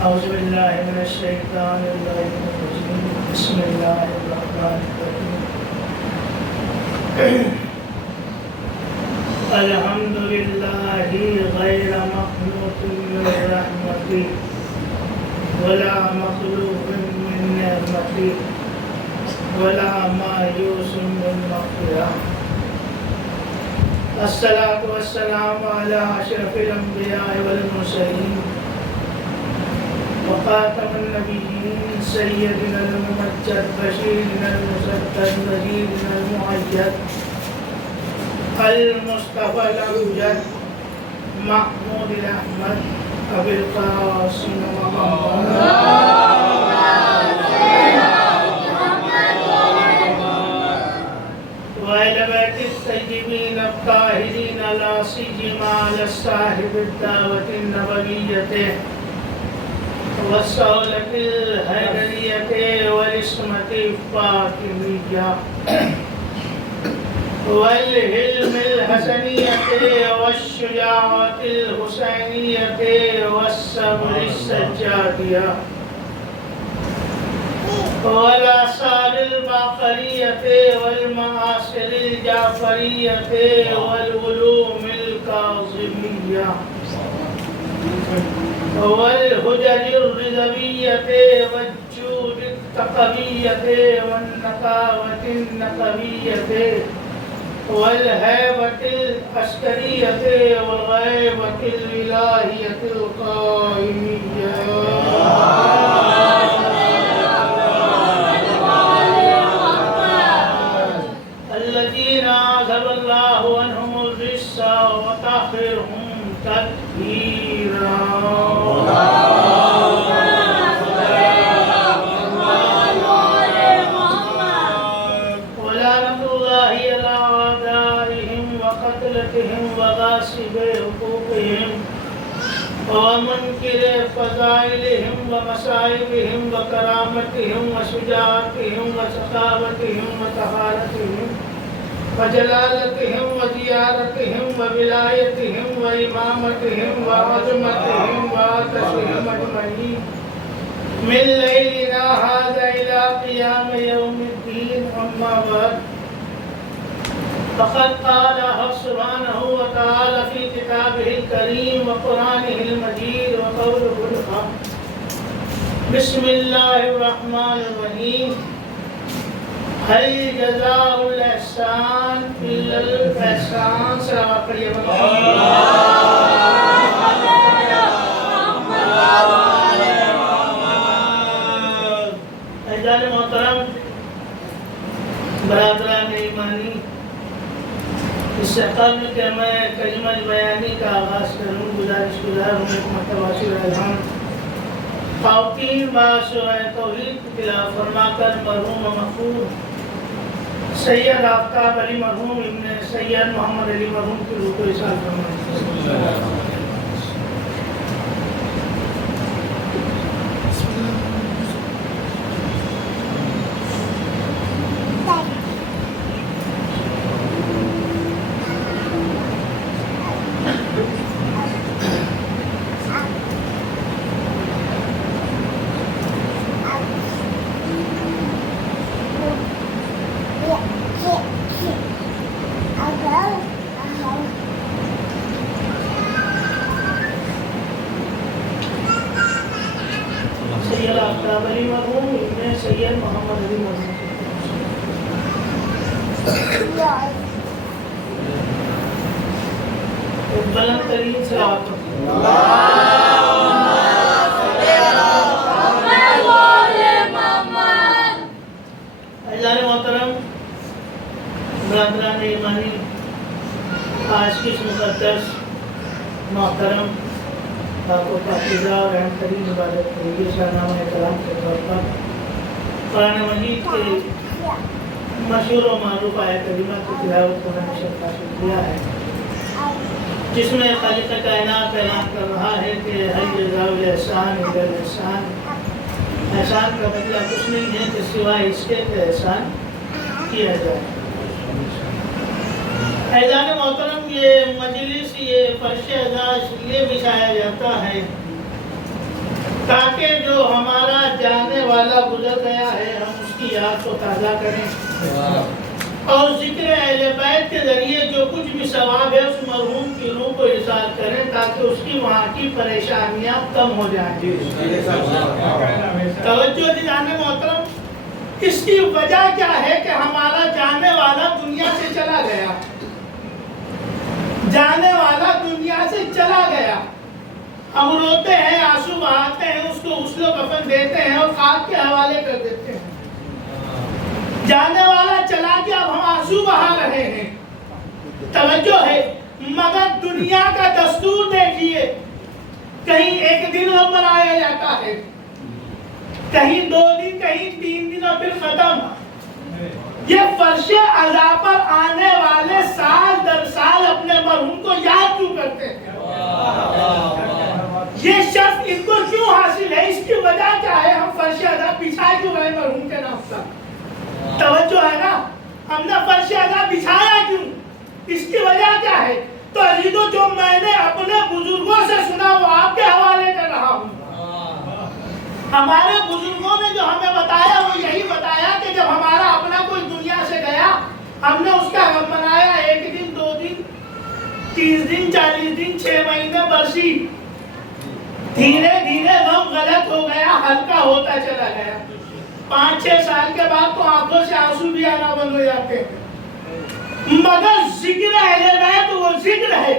أعوذ بالله من الشيطان الرجيم بسم الله الرحمن الرحيم الحمد لله غير مقنوط من رحمته ولا مخلوق من نعمته ولا مایوس من مغفرة. الصلاة والسلام على أشرف الأنبياء والمرسلين وخاتم النبيين سيدنا الممجد بشيرنا المسدد نذيرنا المؤيد المصطفى الأمجد محمود الأحمد أبي القاسم محمد وإلى بيت الطيبين الطاهرين لا سيما على صاحب الدعوة النبوية والصولة الحيدرية والعصمة الفاطمية والحلم الحسنية والشجاعة الحسينية والصبر السجادية والآثار الباقرية والمآثر الجعفرية والعلوم الكاظمية والهجج الرضوية والجود التقوية والنقاوة النقوية والهيبة العسكرية والغيبة الولاهية القائمية الذين عذب الله عنهم الرجس وطهرهم تطهيرا. ولعنة الله على أعدائهم وقتلتهم وغاصب حقوقهم ومنكر فضائلهم ومصائبهم وكرامتهم وشجاعتهم وسخاوتهم وطهارتهم وجلالتهم وزيارتهم وولايتهم وإمامتهم وعظمتهم وعطشهم أجمعين من ليلنا هذا إلى قيام يوم الدين. أما بعد فقد قال سبحانه وتعالى في كتابه الكريم وقرآنه المجيد وقوله الحق بسم الله الرحمن الرحيم هل جزاء الإحسان إلا الإحسان. صلوات پڑھیے اعزاز محترم برادران ایمانی، اس سے قبل کہ میں کلمہ بیانی کا آغاز کروں گزارش گزار ہوں ایک مرتبہ سورہ الحمد خواتین باسورہ توحید کی تلاوت فرما کر مرحوم و مغفور سید آفتاب علی مرحوم ابن سید محمد علی مرحوم کی روح کو ارسال فرمائیں. سید آفتاب علی مرحوم ابن سید محمد علی مرحوم بلند ترین صلوات اعزاز محترم برادران ایمانی، آج کی اس مقدس محترم پاک و پاکیزہ اور اہم ترین عبادت کے لیے شاہنامہ کلام کے طور پر قرآن مجید کے مشہور و معروف آیت کریمہ کی تلاوت کو ہم نے شرف حاصل کیا ہے، جس میں خالق کائنات اعلان کر رہا ہے کہ ہل جزاء الاحسان الا الاحسان. احسان کا بدلہ کچھ نہیں ہے کہ سوائے اس کے احسان کیا جائے. اعزاز محترم، یہ مجلس، یہ فرش اعزاز یہ بچھایا جاتا ہے تاکہ جو ہمارا جانے والا گزر گیا ہے ہم اس کی یاد کو تازہ کریں اور ذکر اہل بیت کے ذریعے جو کچھ بھی ثواب ہے اس مرحوم کی روح کو احساس کریں تاکہ اس کی وہاں کی پریشانیاں کم ہو جائیں. توجہ دیجیے محترم, اس کی وجہ کیا ہے کہ ہمارا جانے والا دنیا سے چلا گیا, جانے والا دنیا سے چلا گیا. ہم روتے ہیں, آنسو بہاتے ہیں, اس کو غسل و کفن دیتے ہیں اور خاک کے حوالے کر دیتے ہیں. جانے والا چلا گیا, اب ہم آنسو بہا رہے ہیں. توجہ ہے, مگر دنیا کا دستور دیکھیے, کہیں ایک دن وہ منایا جاتا ہے, کہیں 2 دن, کہیں 3 دن اور پھر ختم. یہ فرش عزا پر آنے والے سال در سال اپنے مرحوم کو یاد کیوں کرتے ہیں؟ یہ شرف ان کو کیوں حاصل ہے؟ اس کی وجہ کیا ہے؟ ہم فرش عزا بچھائے کیوں گئے مرحوم کے نام پر؟ توجہ ہے نا, ہم نے فرش عزا بچھایا کیوں؟ اس کی وجہ کیا ہے؟ تو عزیزو, جو میں نے اپنے بزرگوں سے سنا وہ آپ کے حوالے کر رہا ہوں. ہمارے بزرگوں نے جو ہمیں بتایا وہ یہی بتایا کہ جب ہمارا اپنا کوئی دنیا سے گیا ہم نے اس کا غم منایا, 1 دن, 2 دن, 30 دن, 40 دن, 6 مہینے, برسی. دھیرے دھیرے غم غلط ہو گیا, ہلکا ہوتا چلا گیا. 5-6 سال کے بعد تو آنکھوں سے آنسو بھی آنا بند ہو جاتے ہیں. مگر ذکر اہل بیت وہ ذکر ہے.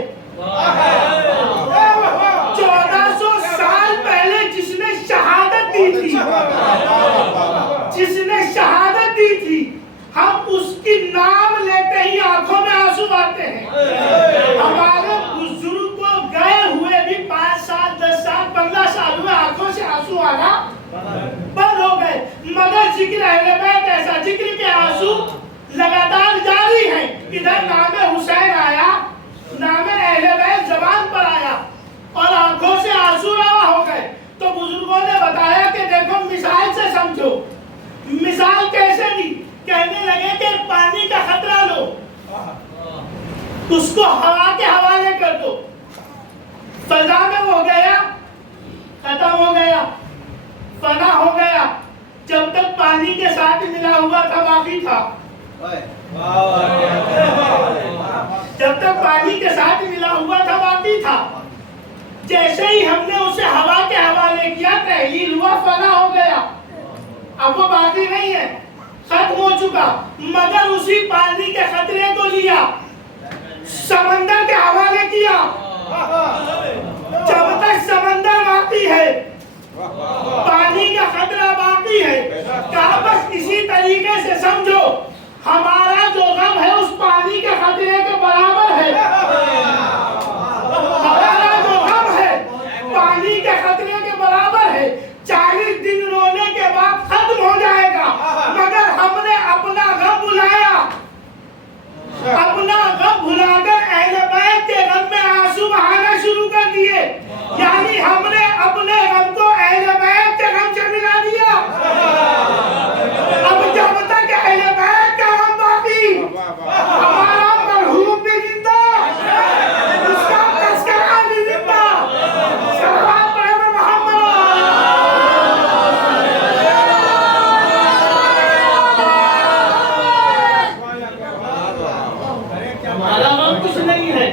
1400 سال پہلے جس نے شہادت دی تھی, جس نے شہادت دی تھی, ہم اس کی نام لیتے ہی آنکھوں میں آنسو آتے ہیں. ہمارے بزرگ کو گئے ہوئے بھی 5 سال, 10 سال, 15 سال ہوئے, آنکھوں سے آنسو آنا بند ہو گئے. مگر ذکر اہل بیت ایسا ذکر کے آنسو لگاتار جاری ہیں. ادھر نام حسین آیا, نام اہل بیت زبان پر آیا اور آنکھوں سے آنسو روا ہو گئے. تو بزرگوں نے بتایا کہ دیکھو مثال سے سمجھو. مثال کیسے دی؟ کہنے لگے کہ پانی کا خطرہ لو, اس کو ہوا کے حوالے کر دو, فضا میں ہو گیا, ختم ہو گیا, فنا ہو گیا. جب تک پانی کے ساتھ ملا ہوا تھا باقی تھا, جب تک پانی کے ساتھ ملا ہوا تھا باقی تھا. جیسے ہی ہم نے اسے ہوا کے حوالے کیا, تحلیل ہوا, فنا ہو گیا, اب وہ باقی نہیں ہے, ختم ہو چکا. مگر اسی پانی کے خطرے کو لیا, سمندر کے حوالے کیا. جب تک سمندر باقی ہے, پانی کا خطرہ باقی ہے, کہا بس اسی طریقے سے سمجھو ہمارا جو غم ہے اس پانی کے خطرے کے برابر ہے. ہمارا جو غم ہے پانی کے خطرے کے برابر ہے. 40 دن رونے کے بعد ختم ہو جائے گا, مگر ہم نے اپنا غم بھلایا, اپنا غم بھلا کر اہل بیت کے غم میں آنسو بہانا شروع کر دیے. یعنی ہم نے اپنے غم کو اہل بیت کے غم سے ملا دیا. اب جب تک اہل بیت کا غم باقی, ہمارا مرحوم بھی زندہ, اس کا تذکرہ بھی زندہ. صلوات پڑھیں محمد. ہمارا غم کچھ نہیں ہے,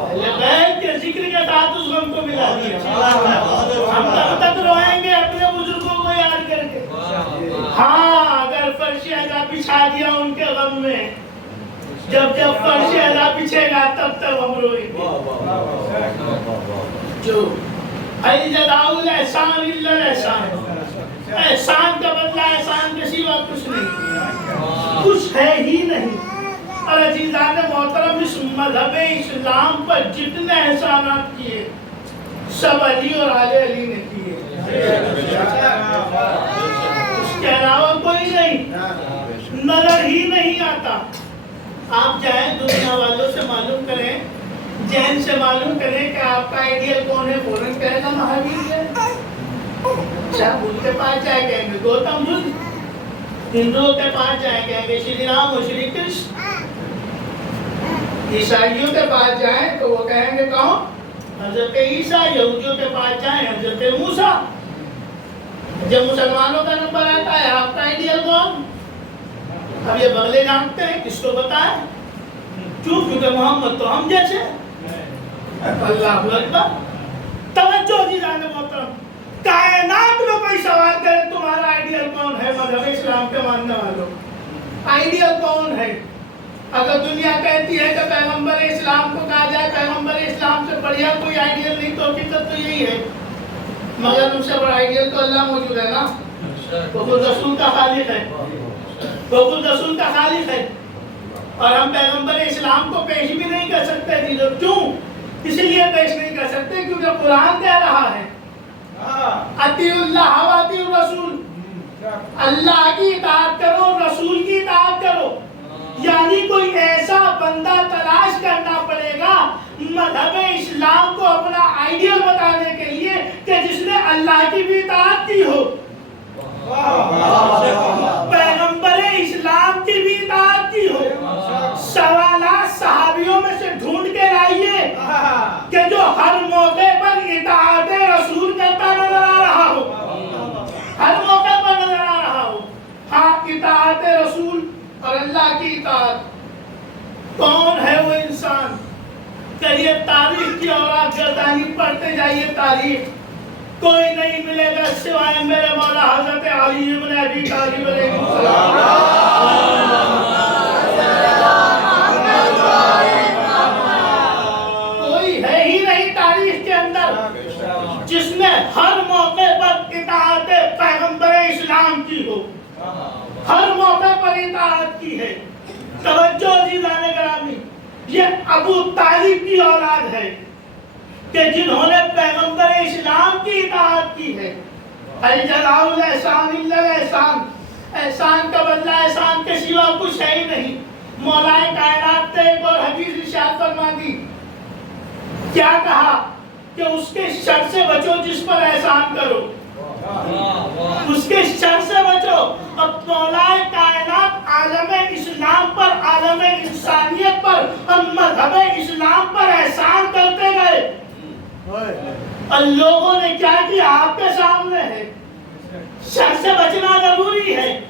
اہل بیت کے ذکر کے ساتھ اس غم کو ملا دیا. ہم تب تک روئیں گے اپنے بزرگوں کو یاد کر کے. ہاں, اگر فرش عزا بچھا دیا ان کے غم میں, جب جب فرش عزا بچھے گا تب تک ہم روئیں گے. جو ای جزاء الاحسان الا الاحسان, احسان کا بدلہ احسان کے سوا کچھ نہیں, کچھ ہے ہی نہیں. اور عزیزان محترم, اس مذہب اسلام پر جتنے احسانات کیے سب علی اور آل علی نے کیے, اس کے علاوہ کوئی نہیں, نظر ہی نہیں آتا. آپ جائیں دنیا والوں سے معلوم کریں, جین سے معلوم کریں کہ آپ کا آئیڈیل کون ہے, فوراً کہے گا مہاویر ہے. اچھا, بدھ کے پاس جائے کہیں گے گوتم بدھ, ہندوؤں کے پاس جائیں کہیں گے شری رام اور شری کرشن, عیسائیوں کے پاس جائیں تو وہ کہیں گے کون؟ حضرت عیسیٰ یہودیوں کے پاس جائیں حضرت موسیٰ. جب مسلمانوں کا نمبر آتا ہے آپ کا آئیڈیل کون؟ اب یہ بغلے جانتے ہیں کس کو بتائیں؟ کیونکہ محمد تو ہم جیسے. اللہ اکبر. توجہ دیجیے محترم. کائنات میں کوئی سوال کرے تمہارا آئیڈیل کون ہے مذہب اسلام کے ماننے والوں؟ آئیڈیل کون ہے؟ اگر دنیا کہتی ہے کہ پیغمبر اسلام کو کہا جائے پیغمبر اسلام سے بڑھیا کوئی آئیڈیل نہیں تو حقیقت تو یہی ہے. مگر ان سے بڑا آئیڈیل تو اللہ موجود ہے نا. وہ خود رسول کا خالق ہے. وہ خود رسول کا خالق ہے. اور ہم پیغمبر اسلام کو پیش بھی نہیں کر سکتے تھے. کیوں؟ اس لیے پیش نہیں کر سکتے کیونکہ قرآن کہہ رہا ہے اطیعوا اللہ و اطیعوا الرسول. اللہ کی اطاعت کرو رسول کی اطاعت کرو. یعنی کوئی ایسا بندہ تلاش کرنا پڑے گا مذہب اسلام کو اپنا آئیڈیل بتانے کے لیے کہ جس نے اللہ کی بھی اطاعت کی ہو, پیغمبر اسلام کی بھی اطاعت کی ہو. سوالات صحابیوں میں سے ڈھونڈ کے لائیے کہ جو ہر موقع پر اطاعت رسول کرتا نظر آ رہا ہو, ہر موقع پر نظر آ رہا ہو. ہاں اطاعت رسول اور اللہ کی اطاعت. کون ہے وہ انسان؟ کہیے تاریخ کی اوراد گردانی پڑھتے جائیے تاریخ. کوئی نہیں ملے گا سوائے میرے مولا حضرت علی بن ابی طالب علیہ السلام. کوئی ہے ہی نہیں تاریخ کے اندر جس نے ہر موقع پر اطاعت پیغمبر اسلام کی ہو, ہر موقع پر اطاعت کی ہے. توجہ عزیزان گرامی, یہ ابو طالب کی اولاد ہے کہ جنہوں نے پیغمبر اسلام کی اطاعت کی ہے. الجزاء الاحسان الا الاحسان. احسان کا بدلہ احسان کے سوا کچھ ہے ہی نہیں. مولا کائنات نے ایک اور حدیث ارشاد فرما دی. کیا کہا کہ اس کے شر سے بچو جس پر احسان کرو, اس کے شر سے بچو. اب مولا کائنات عالم اسلام پر, عالم انسانیت پر اور مذہب اسلام پر احسان کرتے گئے. اور لوگوں نے کیا کیا آپ کے سامنے ہے. شر سے بچنا ضروری ہے.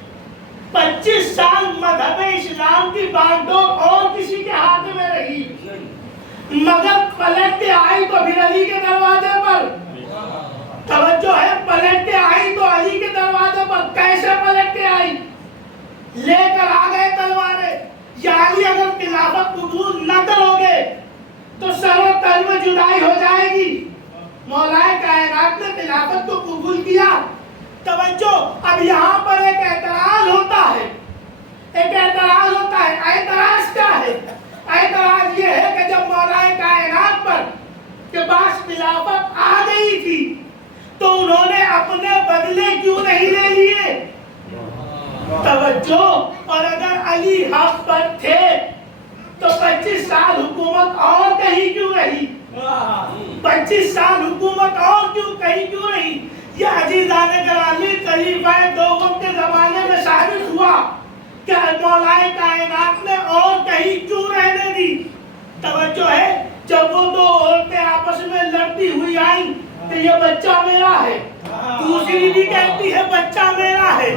25 سال مذہب اسلام کی باغ ڈور اور کسی کے ہاتھ میں رہی, مگر پلٹ کے آئی تو پھر علی کے دروازے پر. توجہ ہے, پلٹ کے آئی تو علی کے دروازے پر. کیسے پلٹ کے آئی؟ لے کر آ گئے تلواریں. یا علی اگر خلافت قبول نہ کرو گے تو سر و تن میں جدائی ہو جائے گی. مولا کائنات نے خلافت کو قبول کیا. توجہ, اب یہاں پر ایک اعتراض ہوتا ہے, ایک اعتراض ہوتا ہے. اعتراض کیا ہے؟ اعتراض یہ ہے کہ جب مولا کائنات پر کے پاس خلافت آ گئی تھی تو انہوں نے اپنے بدلے کیوں نہیں لے لیے؟ توجہ. اور اگر علی حق پر تھے تو 25 سال حکومت اور کہیں کیوں رہی؟ 25 سال حکومت اور کہیں کیوں رہی؟ یہ عزیزان گرامی خلیفہ دوم کے زمانے میں ثابت ہوا کہ مولا کائنات نے اور کہیں کیوں رہنے دی. توجہ ہے, جب وہ دو عورتیں آپس میں لڑتی ہوئی آئیں کہ یہ بچہ میرا ہے, دوسری بھی کہتی ہے بچہ میرا ہے.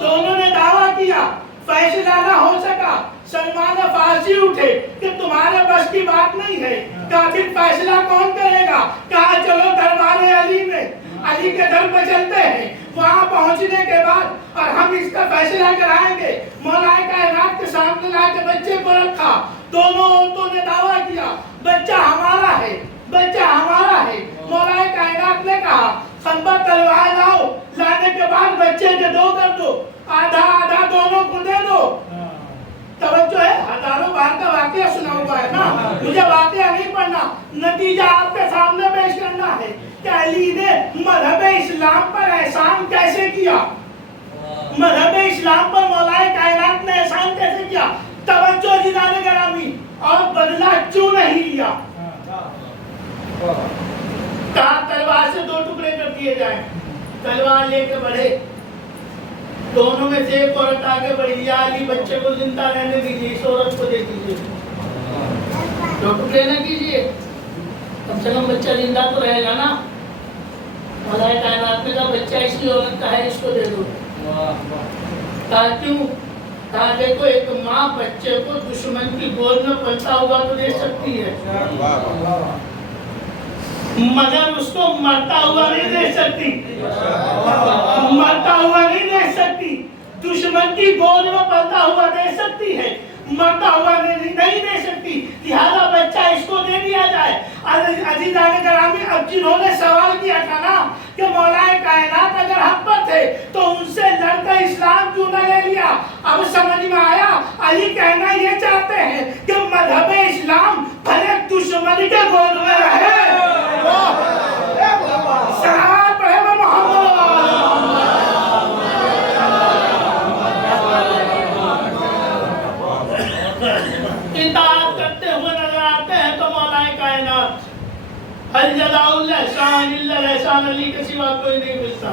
دونوں نے دعویٰ کیا, فیصلہ نہ ہو سکا. سلمان فارسی اٹھے کہ تمہارے بس کی بات نہیں ہے. کہا پھر فیصلہ کون کرے گا؟ کہا چلو دربار علی میں, علی کے در پہ چلتے ہیں. وہاں پہنچنے کے بعد اور ہم اس کا فیصلہ کرائیں گے. مولا کائنات کے سامنے لا کے بچے کو رکھا. دونوں عورتوں نے دعویٰ کیا بچہ ہمارا ہے, بچہ ہمارا ہے. مولا کائنات نے کہا خنبہ تلوار لاؤ. لانے کے بعد بچے کے دو کر دو, آدھا آدھا دونوں کو دے دو. توجہ ہے, ہزاروں بار کا واقعہ سنا ہوا ہے نا, مجھے واقعہ نہیں پڑھنا. نتیجہ آپ کے سامنے پیش کرنا ہے کہ علی نے مذہب اسلام پر احسان کیسے کیا, مذہب اسلام پر مولا کائنات نے احسان کیسے کیا. توجہ جنان گرامی, اور بدلہ کیوں نہیں لیا؟ کہا تلوار سے 2 ٹکڑے کر دیے جائیں. تلوار لے کے بڑھے, دونوں میں سے ایک عورت آگے بڑھی. یا علی بچے کو زندہ رہنے دیجیے, اس عورت کو دے دیجیے, 2 ٹکڑے نہ کیجیے. کم سے کم بچہ زندہ تو رہے گا نا. مولا کائنات نے کہا بچہ اس کی عورت کا ہے، اس کو دے دو. کہا کیوں؟ کہا دیکھو ایک ماں بچے کو دشمن کی گود میں پلتا ہوا تو دے سکتی ہے، مگر اس کو مرتا ہوا نہیں دے سکتی. مرتا ہوا نہیں دے سکتی. دشمن کی گود میں پلتا ہوا دے سکتی ہے، مرتا ہوا نہیں دے سکتی. لہذا بچہ اس کو دے دیا جائے. عزیزان گرامی، اب جنہوں نے سوال کیا تھا نا کہ مولا کائنات اگر حق پر تھے تو ان سے لڑ کر اسلام کیوں نہ لے لیا، اب سمجھ میں آیا. علی کہنا یہ چاہتے ہیں کہ مذہب اسلام بھلے دشمن کے گود میں رہے. سلام پڑھے وہ محمد اطاعت کرتے ہوئے نظر آتے ہیں. تو مولا کائنات حل جزاء الاحسان الا الاحسان، علی کے سوا کوئی نہیں ملتا.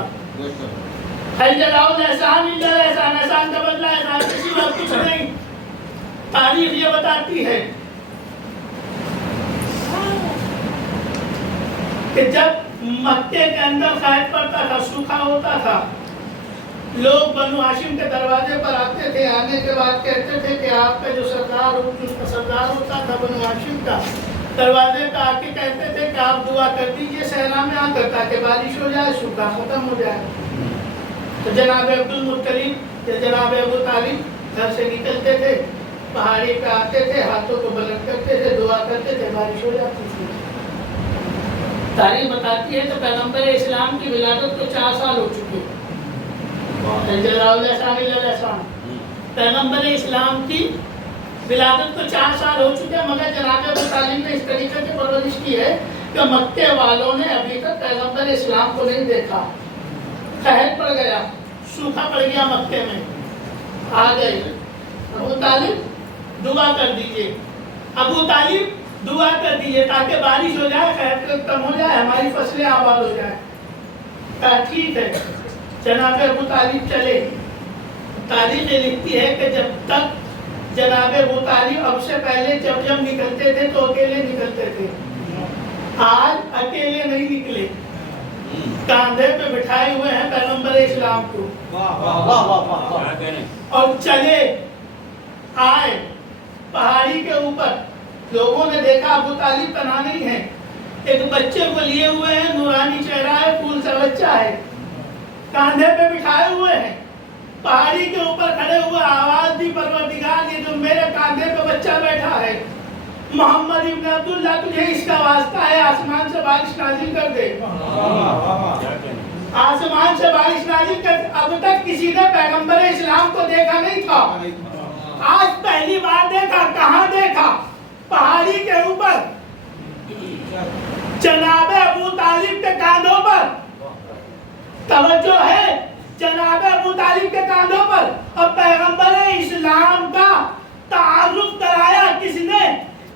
حل جزاء الاحسان الا الاحسان، احسان کا بدلہ احسان کے سوا کچھ نہیں. تاریخ یہ بتاتی ہے کہ جب مکے کے اندر قحط پڑتا تھا، سوکھا ہوتا تھا، لوگ بنو ہاشم کے دروازے پر آتے تھے. آنے کے بعد کہتے تھے کہ آپ کا جو سردار ہوتا تھا بنو ہاشم کا، دروازے پہ آ کے کہتے تھے کہ آپ دعا کر دیجئے صحرا میں آ کر تاکہ بارش ہو جائے، سوکھا ختم ہو جائے. تو جناب عبد المطلب یا جناب ابو طالب گھر سے نکلتے تھے، پہاڑی پہ آتے تھے، ہاتھوں کو بلند کرتے تھے، دعا کرتے تھے، بارش ہو جاتی تھی. تاریخ بتاتی ہے کہ پیغمبر اسلام کی ولادت کو 4 سال ہو چکے. پیغمبر اسلام کی ولادت کو 4 سال ہو چکے، مگر جناب ابو طالب نے اس طریقے سے پرورش کی ہے کہ مکے والوں نے ابھی تک پیغمبر اسلام کو نہیں دیکھا. قحط پڑ گیا، سوکھا پڑ گیا مکے میں، آ گئے. ابو طالب دعا کر دیجئے، ابو طالب دعا کر دیجئے تاکہ بارش ہو جائے، قحط ختم ہو جائے، ہماری فصلیں آباد ہو جائیں. کہا ٹھیک ہے. جناب ابو طالب چلے. تاریخ لکھتی ہے کہ جب تک جناب ابو طالب اب سے پہلے جب نکلتے تھے تو اکیلے نکلتے تھے، آج اکیلے نہیں نکلے، کاندھے پہ بٹھائے ہوئے ہیں پیغمبر اسلام کو، اور چلے آئے پہاڑی کے اوپر. لوگوں نے دیکھا ابو طالب پناہ نہیں ہے، ایک بچے کو لیے ہوئے ہیں، نورانی چہرہ ہے، پھول سا بچہ ہے، کاندھے پہ بٹھائے ہوئے ہیں، پہاڑی کے اوپر کھڑے ہوئے آواز دی پروردگار یہ جو میرے کاندھے پہ بچہ بیٹھا ہے محمد ابن عبداللہ، تجھے اس کا واسطہ ہے، آسمان سے بارش نازل کر دے. آسمان سے بارش نازل کر. اب تک کسی نے پیغمبر اسلام کو دیکھا نہیں تھا، آج پہلی بار دیکھا. کہاں دیکھا؟ پہاڑی کے اوپر، جناب ابو طالب کے کاندھوں پر. توجہ ہے، جناب ابو طالب کے کاندھوں پر. اور پیغمبر اسلام کا تعارف کرایا کس نے؟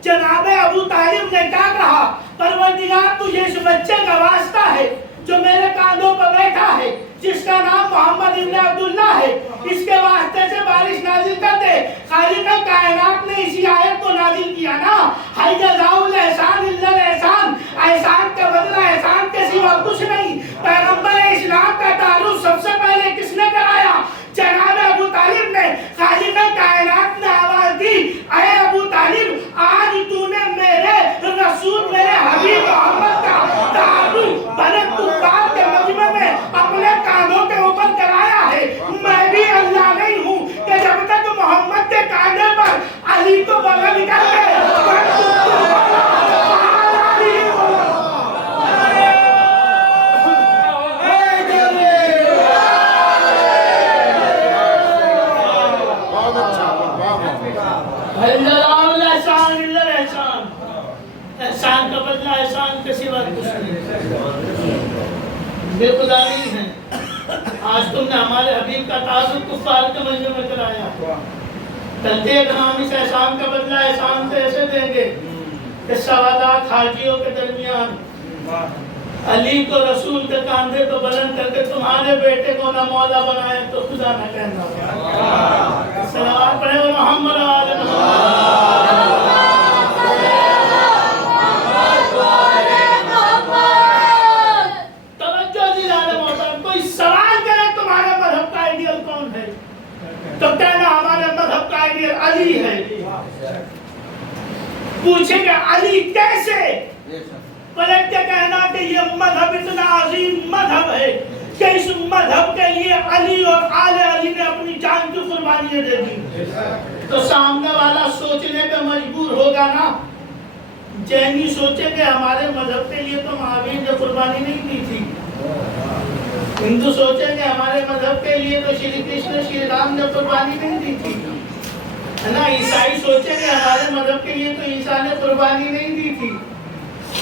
جناب ابو طالب نے کیا کہا؟ پروردگار تجھے اس بچے کا واسطہ ہے جو میرے کاندھوں پر بیٹھا ہے، جس کا نام محمد ابن عبداللہ ہے، اس کے واسطے سے بارش نازل کر دے. خالق کائنات نے اسی آیت کو نازل کیا نا، حل جزاء الاحسان الا الاحسان، احسان کا بدلہ احسان کے سوا کچھ نہیں. پیغمبر اسلام کا تعارف سب سے پہلے کس نے کرایا؟ جناب ابو طالب نے. خالق کائنات نے آواز دی، اے ابو طالب، آج تو نے میرے رسول، میرے حبیب محمد کا تعارف بڑے کفار کے مجمع میں اپنے کاندھوں کے اوپر کرایا ہے. میں بھی اللہ نہیں ہوں کہ جب تک محمد کے کاندھے پر علی کو بغل کر کے احسان کا بدلہ احسان کے سوا کچھ نہیں. بے خدا نہیں ہے. آج تم نے ہمارے حبیب کا تعارف کفار کے منزل میں کرایا. کل دیکھنا ہم اس احسان کا بدلہ احسان سے ایسے دیں گے کہ سوالات حاجیوں کے درمیان علی کو رسول کے کاندھے کو بلند کر کے تمہارے بیٹے کو نہ مولا بنائے تو خدا نہ کہنا. صلوات پڑھے محمد علیہ پوچھیں گے علی کیسے؟ پلٹ کے کہنا کہ یہ مذہب اتنا عظیم مذہب ہے کہ اس مذہب کے لیے علی اور آل علی نے اپنی جان کی قربانیاں دے دی. تو سامنے والا سوچنے پہ مجبور ہوگا نا. جینی سوچیں گے ہمارے مذہب کے لیے تو مہاویر نے قربانی نہیں دی تھی. ہندو سوچیں گے ہمارے مذہب کے لیے تو شری کرشن شری رام نے قربانی نہیں دی تھی ہے نا. عیسائی سوچیں گے ہمارے مذہب کے لیے تو عیسیٰ نے قربانی نہیں دی تھی.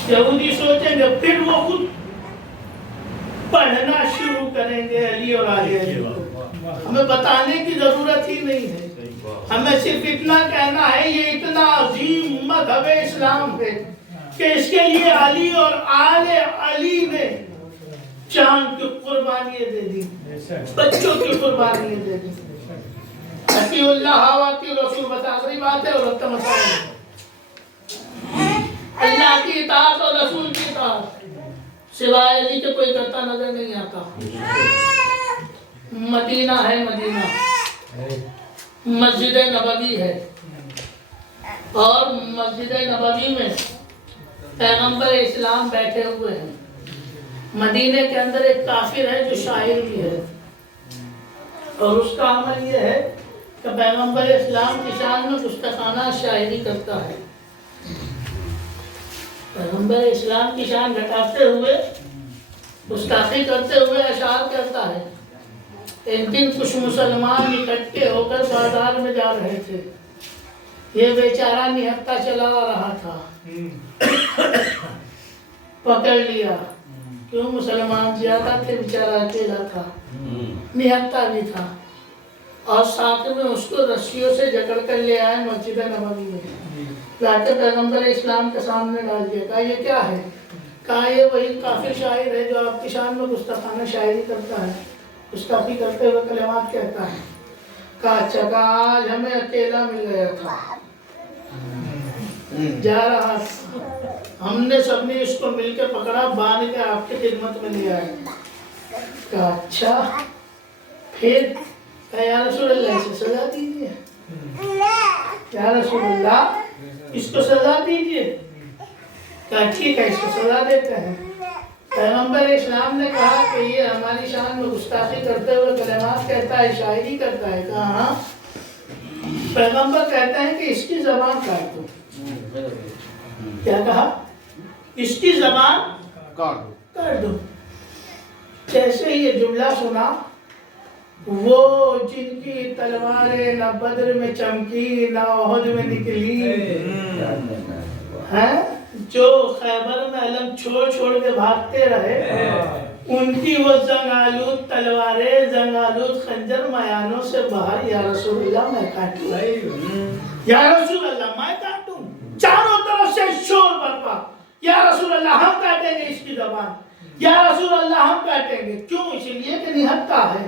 یہودی سوچیں گے. پھر وہ خود پڑھنا شروع کریں گے علی اور آل علی کو. ہمیں بتانے کی ضرورت ہی نہیں ہے. ہمیں صرف اتنا کہنا ہے یہ اتنا عظیم مذہب اسلام ہے کہ اس کے لیے علی اور آل علی نے جان کی قربانیاں دے دی, بچوں کی قربانیاں دے دی. اطیعوا اللہ و اطیعوا الرسول. بس آخری بات ہے اور اب مسائل ہے. اللہ کی اطاعت اور رسول کی اطاعت سوائے علی کے کوئی کرتا نظر نہیں آتا. مدینہ ہے, مدینہ مسجد نبوی ہے, اور مسجد نبوی میں پیغمبر اسلام بیٹھے ہوئے ہیں. مدینے کے اندر ایک کافر ہے جو شاعر بھی ہے, اور اس کا عمل یہ ہے کہ پیغمبر اسلام کی شان میں گستاخانہ شاعری کرتا ہے. پیغمبر اسلام کی شان گھٹاتے ہوئے, گستاخی کرتے ہوئے اشعار کرتا ہے. ایک دن کچھ مسلمان اکٹھے ہو کر بازار میں جا رہے تھے. یہ بیچارہ نہتا چلا رہا تھا, پکڑ لیا. کیوں؟ مسلمان زیادہ تھے, بیچارہ اکیلا تھا, نہتا بھی تھا, اور ساتھ میں اس کو رسیوں سے جکڑ کر لے آئے مسجد نبوی میں. لا کے پیغمبر اسلام کے سامنے ڈال دیا. کہا یہ کیا ہے؟ کہا یہ وہی کافر شاعر ہے جو آپ کی شان میں گستاخانہ شاعری کرتا ہے, گستاخی کرتے ہوئے کلمات کہتا ہے. کہا اچھا. کہا آج ہمیں اکیلا مل گیا تھا, جا رہا تھا, ہم نے سب نے اس کو مل کے پکڑا, باندھ کے آپ کی خدمت میں لے آئے. کہا اچھا پھر؟ کہا یا رسول اللہ اسے سزا دیجیے. یا رسول اللہ اس کو سزا دیجیے. کہا ٹھیک ہے اس کو سزا دیتے ہیں. پیغمبر اسلام نے کہا کہ یہ ہماری شان میں گستاخی کرتے ہوئے کلمات کہتا ہے, شاعری کرتا ہے. کہا ہاں. پیغمبر کہتے ہیں کہ اس کی زبان کاٹ دو. کیا کہا؟ اس کی زبان کاٹ دو. جیسے ہی یہ جملہ سنا, وہ جن کی تلواریں نہ بدر میں چمکی نہ احد میں نکلی, جو خیبر میں علم چھوڑ چھوڑ کے بھاگتے رہے, ان کی وہ زنگالود تلواریں, زنگالود خنجر میانوں سے باہر. یا رسول اللہ میں کاٹوں, یا رسول اللہ میں کاٹوں. چاروں طرف سے شور برپا. یا رسول اللہ ہم کاٹیں گے اس کی زبان. یا رسول اللہ ہم کاٹیں گے. کیوں؟ اس لیے کہ نہتا ہے,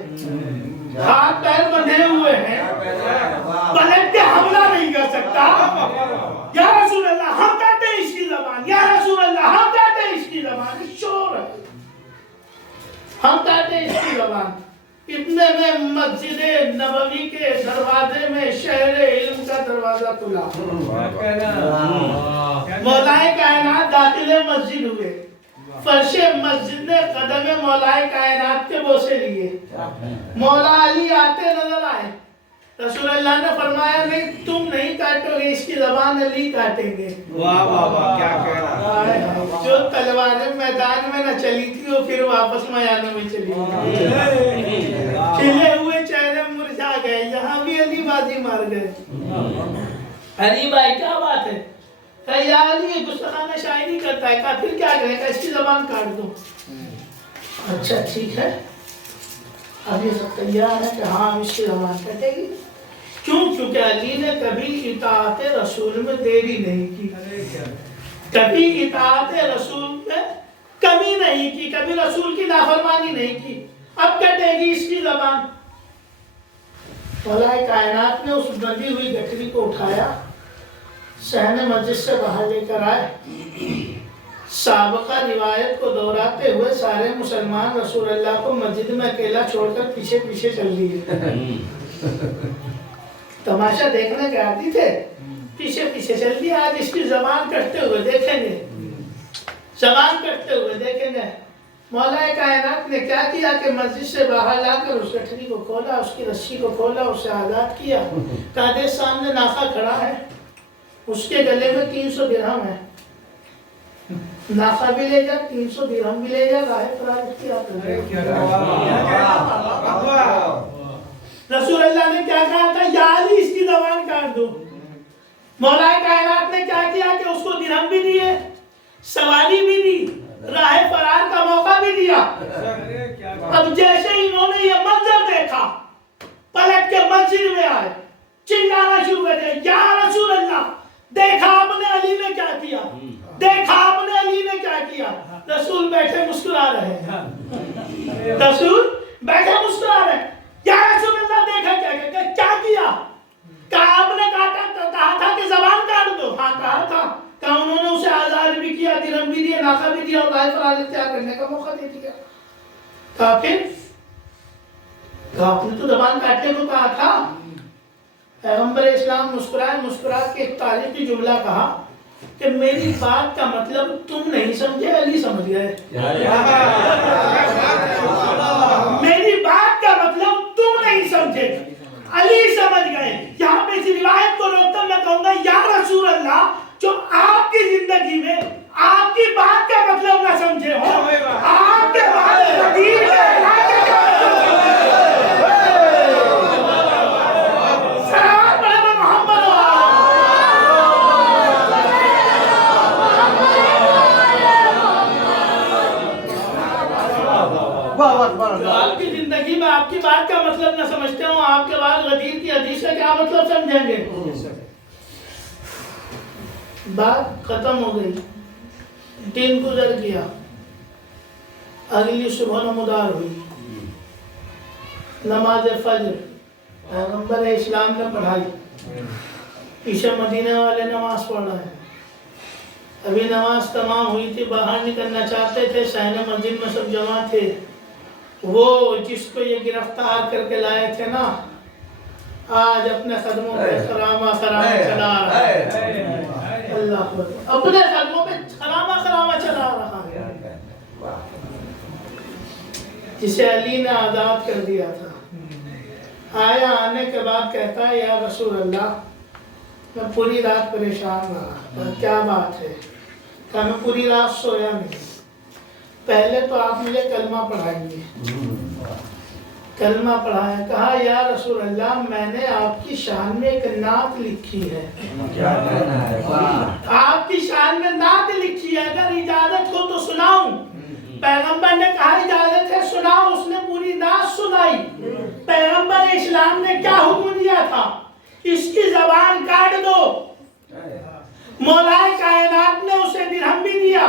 ہاتھ پیر بندھے ہوئے ہیں, پلٹ کے حملہ نہیں کر سکتا. یا رسول اللہ ہم کاٹیں اس کی زبان. یا رسول اللہ ہم کاٹیں اس کی زبان. شور ہے, ہم کاٹیں اس کی زبان. اتنے میں مسجد نبوی کے دروازے میں شہر علم کا دروازہ کھلا. مولائے کائنات داخل مسجد ہوئے. فرش مسجد نے قدم مولائے کائنات کے بوسے لیے. مولا علی آتے نظر آئے. رسول اللہ نے فرمایا نہیں تم نہیں کاٹو گے, اس کی زبان علی کاٹیں گے. واہ واہ واہ کیا کہنا. جو تلواریں میدان میں نہ چلی تھی وہ پھر واپس میدانوں میں چلی گئی. کھلے ہوئے چہرے مرجھا گئے. یہاں بھی علی بازی مار گئے. علی بھائی کیا بات ہے؟ کہا یا علی یہ گستاخانہ شاعری کرتا ہے. کہا پھر کیا کرے؟ کہا اس کی زبان کاٹ دو. اچھا ٹھیک ہے, اب یہ سب تیار ہے کہ ہاں اس کی زبان کٹے گی. کیوں؟ کیونکہ علی نے کبھی اطاعت رسول میں دیری نہیں کی, کبھی اطاعت رسول میں کمی نہیں کی, کبھی رسول کی نافرمانی نہیں کی. اب کٹے گی اس کی زبان. مولا کائنات نے اس بندھی ہوئی گٹھری کو اٹھایا, صحن مسجد سے باہر لے کر آئے. سابقہ روایت کو دہراتے ہوئے سارے مسلمان رسول اللہ کو مسجد میں اکیلا چھوڑ کر پیچھے پیچھے چل دیے. تماشا دیکھنے کے آتی تھے, پیچھے پیچھے چل دیا. آج اس کی زبان کٹتے ہوئے دیکھیں گے, زبان کٹتے ہوئے دیکھیں گے. مولا کائنات نے کیا کیا کہ مسجد سے باہر لا کر اس گٹھری کو کھولا, اس کی رسی کو کھولا, اسے آزاد کیا. کہا سامنے ناقہ کھڑا ہے, اس کے گلے میں 300 درہم ہے, ناقہ بھی لے جا, 300 درہم بھی لے جا, راہ فرار اختیار کر. رسول اللہ نے کیا کہا تھا, یا علی اس کی زبان کاٹ دو. مولا کائنات نے کیا کیا کہ اس کو درہم بھی دیے, سواری بھی دی, راہ فرار کا موقع بھی دیا. اب جیسے انہوں نے یہ منظر دیکھا, پلٹ کے مسجد میں آئے, چلانا شروع کر دیا, یا رسول اللہ دیکھا آپ نے علی نے کیا کیا, دیکھا آپ نے علی نے کیا کیا. رسول بیٹھے مسکرا رہے ہیں, رسول بیٹھے مسکرا رہے ہیں. یا رسول اللہ دیکھا کیا کیا, کہا آپ نے کہا تھا کہ زبان کاٹ دو. ہاں کہا تھا. کہا انہوں نے اسے آزاد بھی کیا, درہم بھی دیا, ناقہ بھی دیا, اور راہ فرار اختیار کرنے کا موقع دے دیا. کہا پھر, کہا آپ نے تو زبان کاٹنے کو کہا تھا. پیغمبر اسلام مسکرائے, مسکرا کے ایک تاریخی جملہ کہا کہ میری بات کا مطلب تم نہیں سمجھے, علی سمجھ گئے. میری بات کا مطلب تم نہیں سمجھے, علی سمجھ گئے. یہاں پہ اس روایت کو روکتا میں کہوں گا, یا رسول اللہ جو آپ کی زندگی میں آپ کی بات کا مطلب نہ سمجھے ہو, آپ کے بعد غدیر ہے, سلام پڑھے محمد آپ کی زندگی میں آپ کی بات کا مطلب نہ سمجھتے ہوں, آپ کے بعد غدیر کی حدیث کا کیا مطلب سمجھیں گے. بات ختم ہو گئی, دن گزر گیا, اگلی صبح نمودار ہوئی, نماز فجر پیغمبر اسلام نے پڑھائی. پیچھے مدینے والے نماز پڑھ رہے ہیں. ابھی نماز تمام ہوئی تھی, باہر نکلنا چاہتے تھے, صحن مسجد میں سب جمع تھے. وہ جس کو یہ گرفتار کر کے لائے تھے نا, آج اپنے قدموں پہ خرامہ خرامہ چلا رہا ہے. اللہ اپنے قدموں پہ خرامہ خرامہ چلا رہا ہے, جسے علی نے آزاد کر دیا تھا. آیا, آنے کے بعد کہتا ہے, یا رسول اللہ میں پوری رات پریشان رہا. کیا بات ہے؟ کہا میں پوری رات سویا نہیں. پہلے تو آپ مجھے کلمہ پڑھائیں گے. کلمہ پڑھایا. کہا یا رسول اللہ میں نے آپ کی شان میں ایک نعت لکھی ہے. آپ کی شان میں نعت لکھی ہے, اگر اجازت ہو تو سناؤں. پیغمبر نے کہا اجازت ہے سناؤ. اس نے پوری نعت سنائی. پیغمبر اسلام نے کیا حکم دیا تھا, اس کی زبان کاٹ دو. مولا کائنات نے اسے درہم بھی دیا,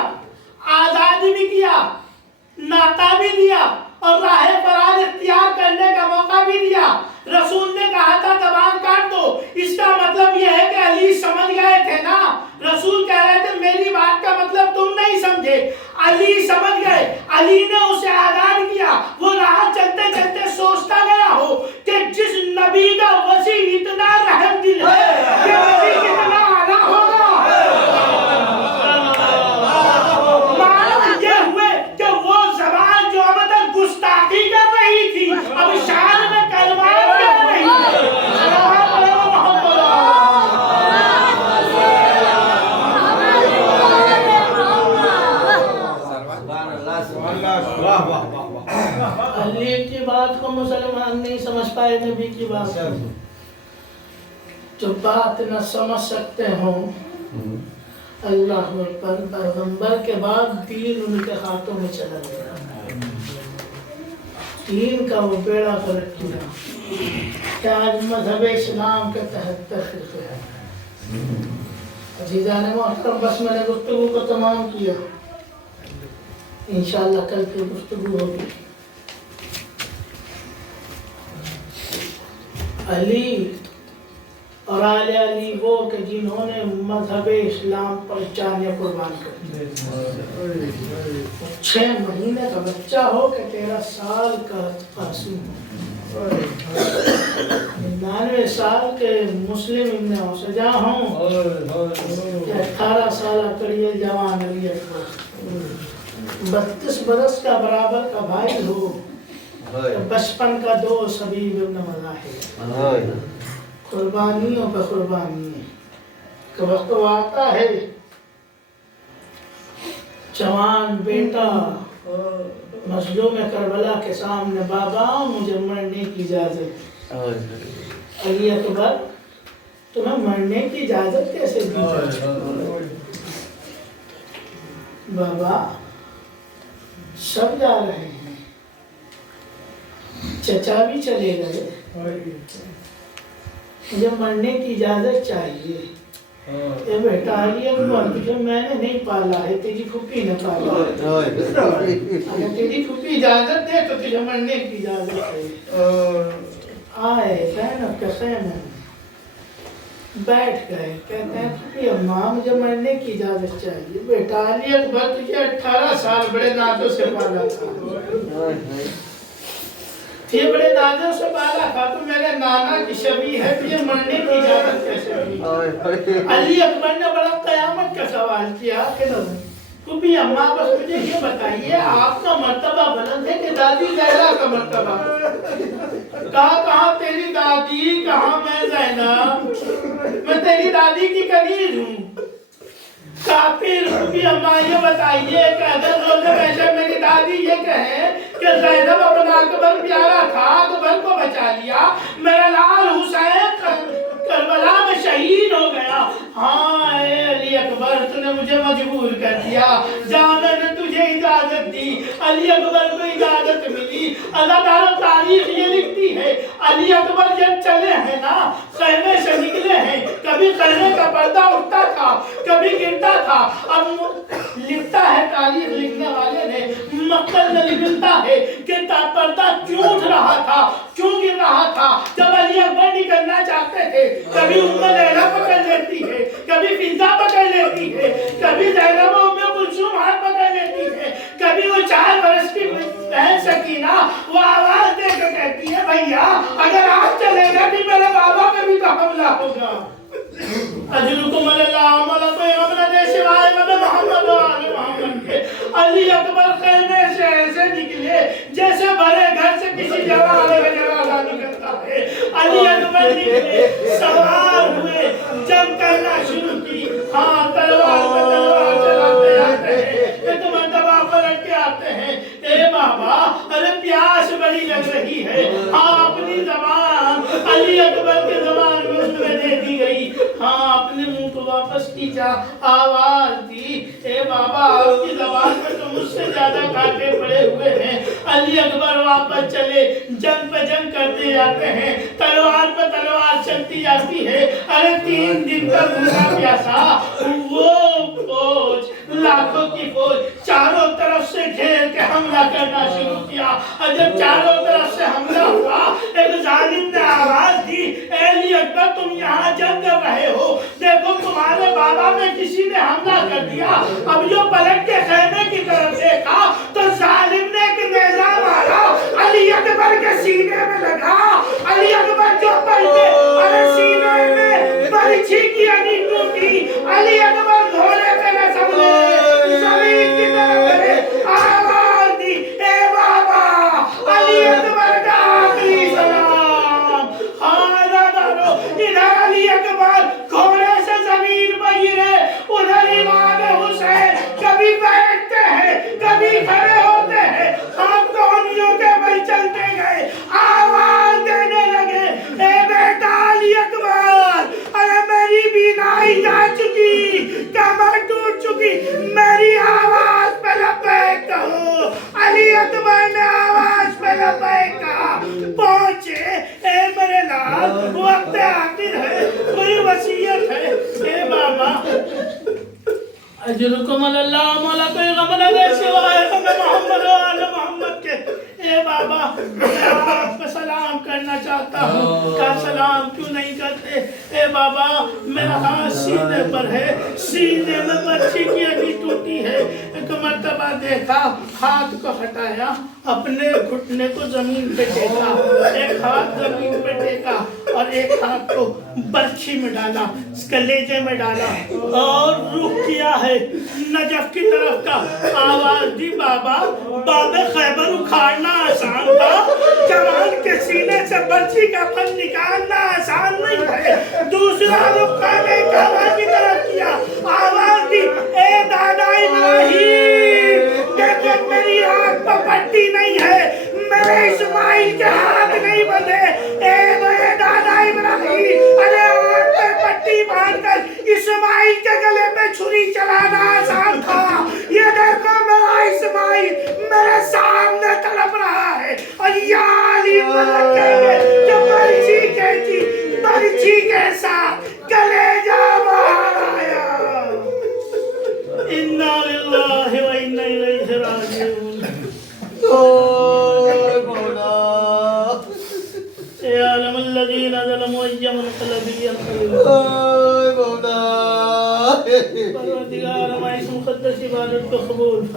آزاد بھی کیا, ناقہ بھی دیا, اور راہ فرار اختیار کرنے کا موقع بھی دیا. رسول نے کہا تھا زبان کاٹ دو. اس کا مطلب یہ ہے کہ علی سمجھ گئے تھے نا. رسول کہہ رہے تھے میری بات کا مطلب تم نہیں سمجھے, علی سمجھ گئے. علی نے اسے آزاد کیا. وہ راہ چلتے چلتے سوچتا گیا ہو کہ جس نبی کا وسیع اتنا رحم دل ہے, یہ نبی کتنا اعلیٰ ہوگا. معلوم یہ ہوئے کہ وہ زبان جو اب تک گستاخی کر رہی تھی, اب شان میں کلمات کر رہی ہے. علی کی بات کو مسلمان نہیں سمجھ پائے, نبی کی بات. جو بات نہ سمجھ سکتے ہوں, اللہ اکبر, پیغمبر کے بعد دین ان کے ہاتھوں میں چلا گیا. دین کا وہ بیڑا پلٹ کیا کہ آج مذہب اسلام کے تحت فرقے ہیں. عزیزان محترم, بس میں نے گفتگو کو تمام کیا. انشاءاللہ کل پھر گفتگو ہوگی. علی اور آل علی وہ کہ جنہوں نے مذہب اسلام پر جانیں قربان کر دی. 6 مہینے کا بچہ ہو کہ 13 سال کا قاسم ہو. 99 سال کے مسلم ابن اوسجا ہوں کہ 18 سالہ کڑیے جوان علی اکبر 32 برس کا برابر کا بھائی ہو، بچپن کا دوست حبیب ابن مظاہر، قربانیوں پہ قربانی کا وقت آتا ہے جوان بیٹا مظلوم کربلا کے سامنے، بابا مجھے مرنے کی اجازت۔ علی اکبر تمہیں مرنے کی اجازت کیسے دی جائے؟ بابا سب جا رہے ہیں، چچا بھی چلے گئے، مجھے مرنے کی اجازت چاہیے۔ اے بیٹا علی اکبر تجھے میں نے نہیں پالا ہے، تیری پھوپھی نے پالا ہے، اگر تیری پھوپھی اجازت دے تو تجھے مرنے کی اجازت ہے۔ آئے زینب کے خیمے میں بیٹھ گئے، کہتے ہیں پھوپھی اماں مجھے مرنے کی اجازت چاہیے۔ بیٹا علی اکبر تجھے 18 سال بڑے نازوں سے پالا تھا، یہ بڑے نازوں سے پالا تھا، تو میرے نانا کی شبیہ ہے، تجھے مرنے کی اجازت کیسے دی؟ علی اکبر نے بڑا قیامت کا سوال کیا کہ پھوپھی اماں بس مجھے یہ بتائیے آپ کا مرتبہ بلند ہے کہ دادی زہرا کا مرتبہ؟ کہاں تیری دادی، کہاں میں زینب، میں تیری دادی کی کنیز ہوں۔ کافر پھوپھی اماں یہ بتائیے کہ اگر روز محشر میری دادی یہ کہے کہ زینب اپنا اکبر پیارا تھا، اکبر کو بچا لیا، میرا لال حسین کربلا میں شہید ہو گیا، ہاں اے علی اکبر تو نے مجھے مجبور کر دیا، جہاں میں نے تجھے اجازت دی، علی اکبر کو اجازت ملی۔ اللہ تعالیٰ تاریخ یہ لکھتی ہے علی اکبر جب چلے ہیں نا، خیمے سے نکلے ہیں، کبھی خیمے کا پردہ اٹھتا تھا، کبھی گرتا تھا۔ اب لکھتا ہے تاریخ لکھنے والے نے، مقتل میں لکھتا ہے کہ پردہ کیوں اٹھ رہا تھا، کیوں گر رہا تھا۔ جب علی اکبر نکلنا چاہتے تھے، کبھی ام لیلا پکڑ لیتی ہے، کبھی فضا پکڑ لیتی ہے، کبھی زینب ام کلثوم ہاتھ پکڑ لیتی ہے، کبھی وہ 4 برس کی بہن سکینہ وہ آواز دے کے کہتی ہے بھیا اگر آپ چلے گا کہ میرے بابا پہ بھی تو حملہ ہوگا۔ اجرکم اللہ مولا کوئی غم نہ دے سوائے مد محمد و آل محمد کے۔ علی اکبر خیمے سے ایسے نکلے جیسے بڑے گھر سے کسی جوان کا جنازہ نکلتا ہے۔ علی اکبر نکلے، سوار ہوئے، جنگ کرنا شروع کی، ہاں تلوار پہ تلوار چلاتے آتے ہیں، ایک مرتبہ پلٹ کے آتے ہیں، اے بابا ارے پیاس بڑی لگ رہی ہے، ہاں اپنی زبان علی اکبر کے زبان میں اس میں دے دی گئی، ہاں اپنے منہ کو واپس کیجا، آواز دی، اے بابا آپ کی زبان میں تو مجھ سے زیادہ کانٹے پڑے ہوئے ہیں۔ علی اکبر واپس چلے، جنگ پہ جنگ کرتے جاتے ہیں، تلوار پہ تلوار چلتی جاتی ہے۔ ارے 3 دن کا بھوکا پیاسا وہ فوج، لاکھوں کی فوج چاروں طرف سے گھیر کے حملہ کرنا شروع کیا، اور جب چاروں طرف سے حملہ ہوا ایک ظالم نے آواز دی، اے علی اکبر تم یہاں جنگ کر رہے ہو، دیکھو تمہارے بابا میں کسی نے حملہ کر دیا۔ اب جو پلٹ کے خیمے کی طرف دیکھا تو ظالم نے ایک نیزہ مارا، علی اکبر کے سینے میں لگا، علی اکبر جو پلٹے ارے سینے میں برچھی کی اگی ٹوٹی، علی اکبر گھوڑے پہ نہ سنبھلے، زمین کی طرف گئے، آواز دی، اے بابا علی اکبر کا آخری سلام، ہاں دادارو ادھر علی اکبر گھوڑے سے زمین پر گرے، ادھر امام حسین کبھی بیٹھتے ہیں کبھی کھڑے ہوتے ہیں، ہم دونیوں کے بل چلتے گئے، آواز دینے لگے، اے بیٹا علی اکبر ارے میری بینائی جا چکی، کمر ٹوٹ چکی، میری آواز پہ لبیک کہو۔ علی اکبر نے آواز پہ لبیک کہا، پہنچے، اے میرے لال وقت آخر ہے، کوئی وصیت ہے؟ اے بابا اجرکم اللہ مولا کوئی غم نہ دے سوائے محمد و آل محمد کے۔ اے بابا میں آپ کو سلام کرنا چاہتا ہوں، کیا سلام کیوں نہیں کرتے؟ اے بابا میرا ہاتھ سینے پر ہے، سینے میں برچھی کی ہڈی ٹوٹی ہے۔ ایک مرتبہ دیکھا، ہاتھ کو ہٹایا، اپنے گھٹنے کو زمین پہ ٹیکا، ایک ہاتھ زمین پہ ٹیکا اور ایک ہاتھ کو برچھی میں ڈالا، کلیجے میں ڈالا اور رخ کیا ہے نجف کی طرف کا۔ آواز دی بابا، باب خیبر اکھاڑنا آسان تھا، جوان کے سینے سے برچھی کا پھل نکالنا آسان نہیں ہے۔ دوسرا رخ کعبہ کی طرف کیا، آواز دی، اے دادا ابراہیم، دیکھو میری ہاتھ پر پٹی نہیں ہے، میرے اسماعیل کے ہاتھ نہیں بندھے۔ اے دادا ابراہیم، ارے ہاتھ پہ پٹی باندھ کر اسماعیل کے گلے پہ چھری چلانا آسان تھا۔ یہ دیکھو میرا اسماعیل میرے سامنے تڑپ رہا ہے، اور یا علی ملک کہیں گے کہ برچھی کے ساتھ کلیجہ باہر آیا۔ اِنَّا لِلَّهِ وَإِنَّا إِلَيْهِ رَاجِعُونَ۔ يعلم الذين ظلموا أي منقلب ينقلبون۔ پروردگار ہماری اس مقدس عبادت کو قبول